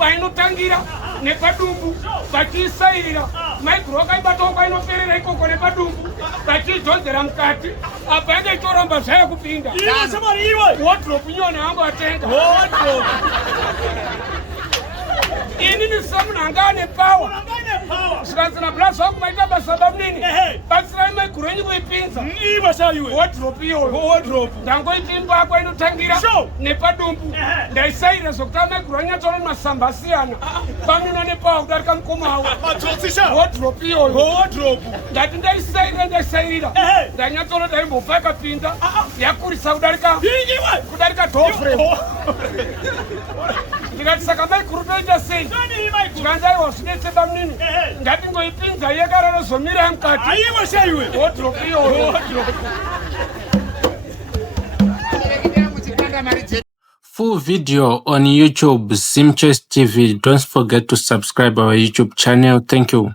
painotangira nepadumbu vachiisairira maikuroka ibatoka inoperera ikoko nepadumbu vachiidzonzera mukati apa yange ichoramba zvaya kupinda wodropu nyone wangu atenga inini semunhu anga ane pawa zvikanzina blas wangu maita basa bamunini batsirai maiguru enyu kuipinza wodropu iyoyo ndangoitimbako inotangira nepadumbu ndaisairira zvokuti maiguru anyatona masamba asiyana pamino nepawa kudarika mukoma wawo wodropu iyoyo ndati ndaisairira ndanyatona daimbofa yakapinda yakurisa kudarika doframe ndikati saka maiguru toita sei tikandaiwa zvidetse bamunini ngatingoipinza yakararozomira mukati wodropu iyoyo. Full video on YouTube, Simchest TV. Don't forget to subscribe our YouTube channel. Thank you.